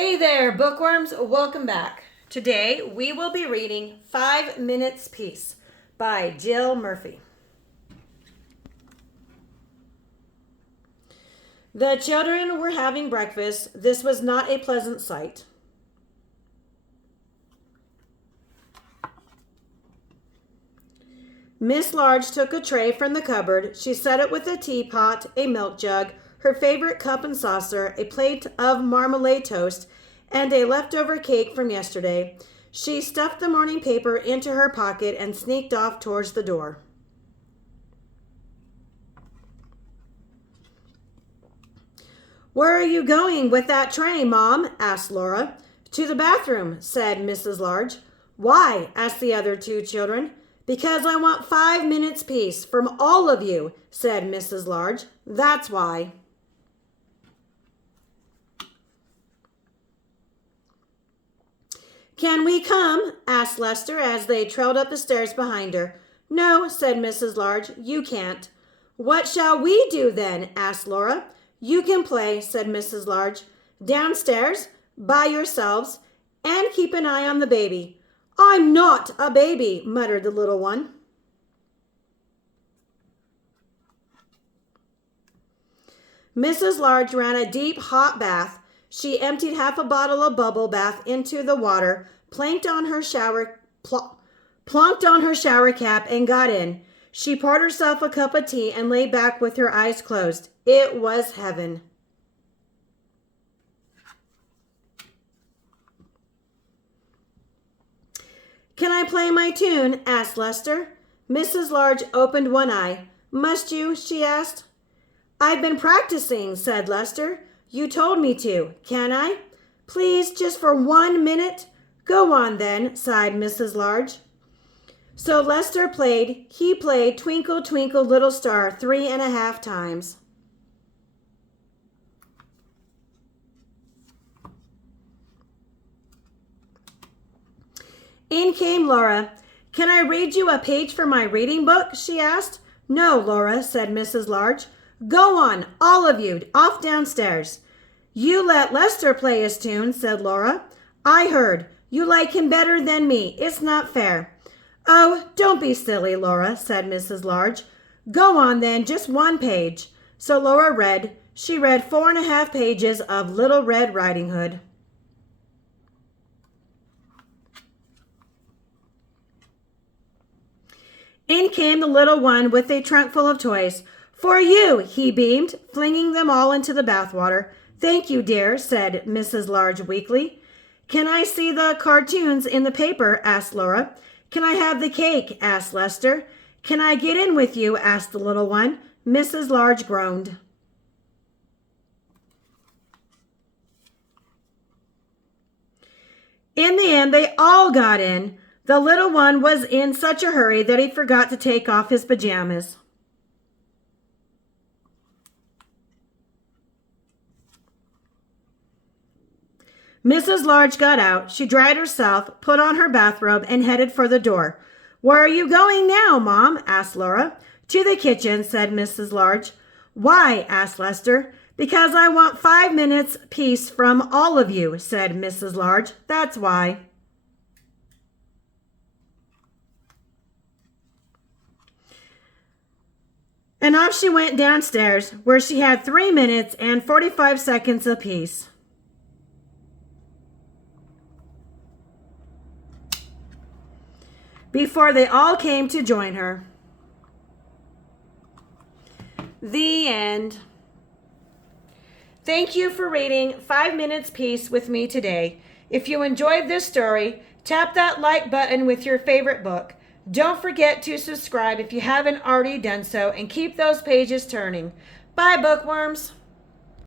Hey there, bookworms. Welcome back. Today we will be reading 5 Minutes Peace by Jill Murphy. The children were having breakfast. This was not a pleasant sight. Miss Large took a tray from the cupboard. She set it with a teapot, a milk jug, her favorite cup and saucer, a plate of marmalade toast, and a leftover cake from yesterday. She stuffed the morning paper into her pocket and sneaked off towards the door. "Where are you going with that tray, Mom?" asked Laura. "To the bathroom," said Mrs. Large. "Why?" asked the other two children. "Because I want 5 minutes peace from all of you," said Mrs. Large. "That's why." "Can we come?" asked Lester as they trailed up the stairs behind her. "No," said Mrs. Large, "you can't." "What shall we do then?" asked Laura. "You can play," said Mrs. Large. "Downstairs, by yourselves, and keep an eye on the baby." "I'm not a baby," muttered the little one. Mrs. Large ran a deep, hot bath. She emptied half a bottle of bubble bath into the water, plonked on her shower cap, and got in. She poured herself a cup of tea and lay back with her eyes closed. It was heaven. "Can I play my tune?" asked Lester. Mrs. Large opened one eye. "Must you?" she asked. "I've been practicing," said Lester. "You told me to. Can I?" "Please, just for 1 minute." "Go on then," sighed Mrs. Large. So Lester played. He played "Twinkle, Twinkle, Little Star" 3.5 times. In came Laura. "Can I read you a page from my reading book?" she asked. "No, Laura," said Mrs. Large. "Go on, all of you, off downstairs." "You let Lester play his tune," said Laura. "I heard. You like him better than me. It's not fair." "Oh, don't be silly, Laura," said Mrs. Large. "Go on then, just 1 page." So Laura read. She read 4.5 pages of Little Red Riding Hood. In came the little one with a trunk full of toys. "For you," he beamed, flinging them all into the bathwater. "Thank you, dear," said Mrs. Large weakly. "Can I see the cartoons in the paper?" asked Laura. "Can I have the cake?" asked Lester. "Can I get in with you?" asked the little one. Mrs. Large groaned. In the end, they all got in. The little one was in such a hurry that he forgot to take off his pajamas. Mrs. Large got out. She dried herself, put on her bathrobe, and headed for the door. "Where are you going now, Mom?" asked Laura. "To the kitchen," said Mrs. Large. "Why?" asked Lester. "Because I want 5 minutes peace from all of you," said Mrs. Large. "That's why." And off she went downstairs, where she had 3 minutes and 45 seconds apiece. Before they all came to join her. The end. Thank you for reading 5 Minutes Peace with me today. If you enjoyed this story, tap that like button with your favorite book. Don't forget to subscribe if you haven't already done so, and keep those pages turning. Bye, bookworms.